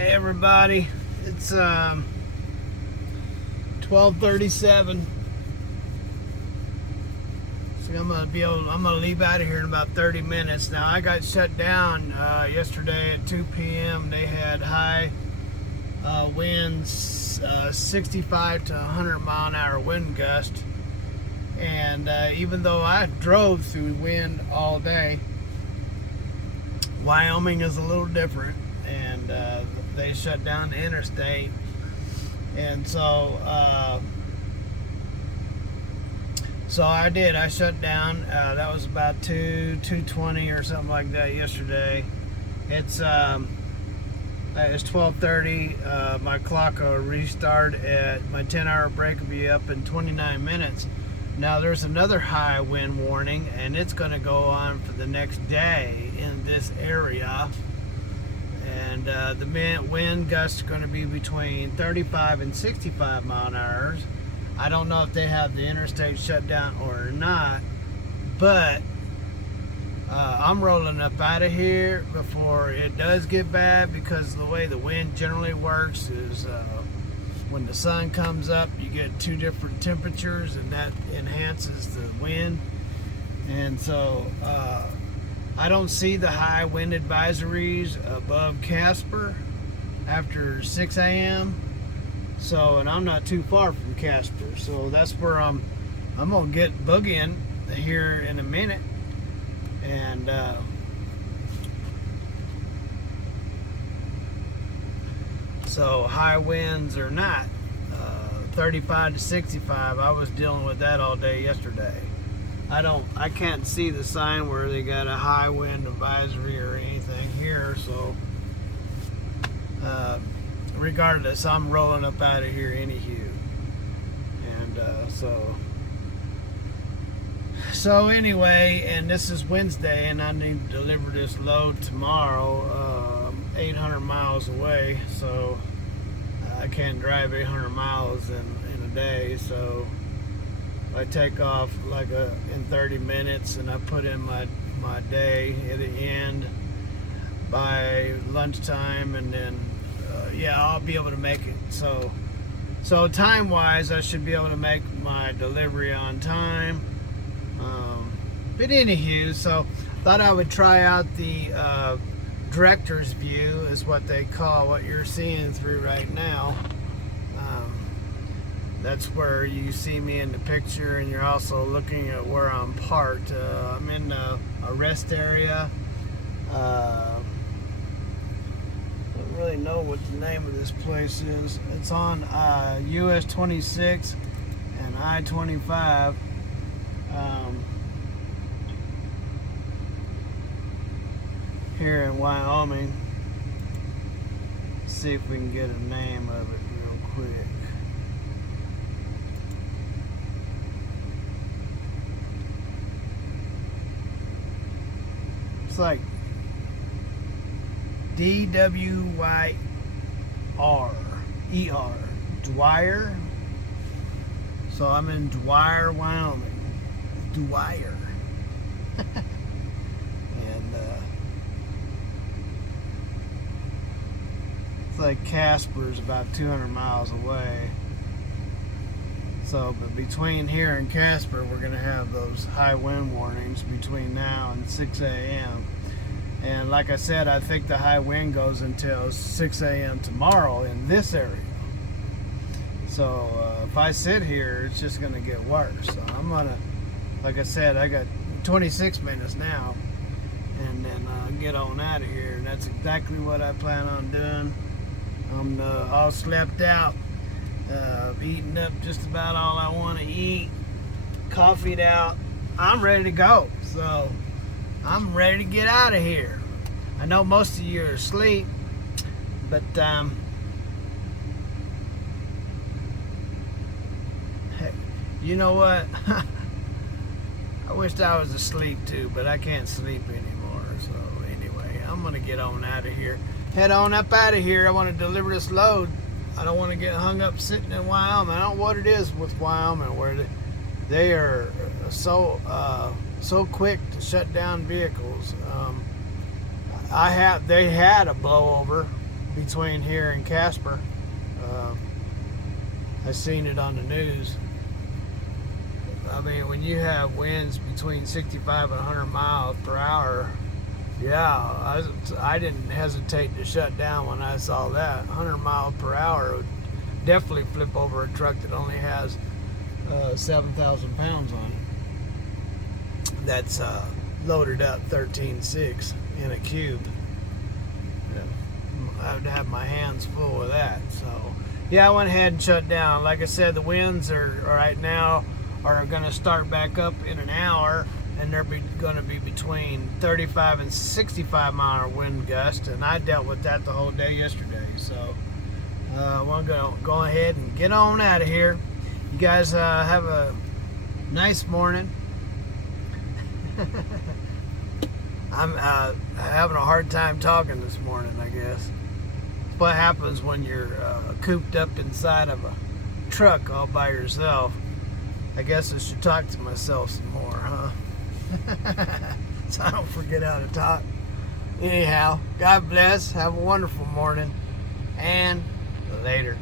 Hey everybody, it's 12:37. So I'm gonna leave out of here in about 30 minutes. Now I got shut down yesterday at 2 p.m. They had high winds, 65 to 100 mile an hour wind gust, and even though I drove through wind all day, Wyoming is a little different, and they shut down the interstate, and so I shut down. That was about 2:20 or something like that yesterday. It's 12:30. My clock will restart at my 10-hour break will be up in 29 minutes. Now there's another high wind warning, and it's going to go on for the next day in this area. And the wind gusts are going to be between 35 and 65 mile an hour. I don't know if they have the interstate shut down or not, but I'm rolling up out of here before it does get bad, because the way the wind generally works is when the sun comes up, you get two different temperatures, and that enhances the wind. And so I don't see the high wind advisories above Casper after 6 a.m. So, and I'm not too far from Casper, so that's where I'm gonna get boogieing here in a minute. And so high winds or not, 35 to 65. I was dealing with that all day yesterday. I can't see the sign where they got a high wind advisory or anything here, so regardless, I'm rolling up out of here anywho. And so anyway, and this is Wednesday, and I need to deliver this load tomorrow, 800 miles away, so I can't drive 800 miles in a day. So I take off in 30 minutes, and I put in my day at the end by lunchtime, and then I'll be able to make it. So time wise, I should be able to make my delivery on time. But anywho, so thought I would try out the director's view, is what they call what you're seeing through right now. That's where you see me in the picture, and you're also looking at where I'm parked. I'm in a rest area. Don't really know what the name of this place is. It's on US 26 and I-25. Here in Wyoming. See if we can get a name of it real quick. It's like D-W-Y-R-E-R, Dwyer. So I'm in Dwyer, Wyoming. Dwyer. And it's like Casper's about 200 miles away. So, but between here and Casper, we're going to have those high wind warnings between now and 6 a.m. And like I said, I think the high wind goes until 6 a.m. tomorrow in this area. So if I sit here, it's just going to get worse. So I'm going to, like I said, I got 26 minutes now, and then get on out of here. And that's exactly what I plan on doing. I'm all slept out. Eating up just about all I want to eat, coffeeed out. I'm ready to go, so I'm ready to get out of here. I know most of you are asleep, but hey, you know what? I wished I was asleep too, but I can't sleep anymore. So anyway, I'm gonna get on out of here. Head on up out of here. I want to deliver this load. I don't want to get hung up sitting in Wyoming. I don't know what it is with Wyoming, where they are so quick to shut down vehicles. They had a blowover between here and Casper. I seen it on the news. I mean, when you have winds between 65 and 100 miles per hour, yeah, I didn't hesitate to shut down when I saw that. 100 miles per hour would definitely flip over a truck that only has 7,000 pounds on it. That's loaded up 13.6 in a cube. I would have my hands full of that. So, yeah, I went ahead and shut down. Like I said, the winds are right now are going to start back up in an hour, and they're going to be between 35 and 65 mile wind gust, and I dealt with that the whole day yesterday. So I'm going to go ahead and get on out of here. You guys have a nice morning. I'm having a hard time talking this morning, I guess. It's what happens when you're cooped up inside of a truck all by yourself. I guess I should talk to myself some more, huh? So I don't forget how to talk. Anyhow, God bless. Have a wonderful morning. And later.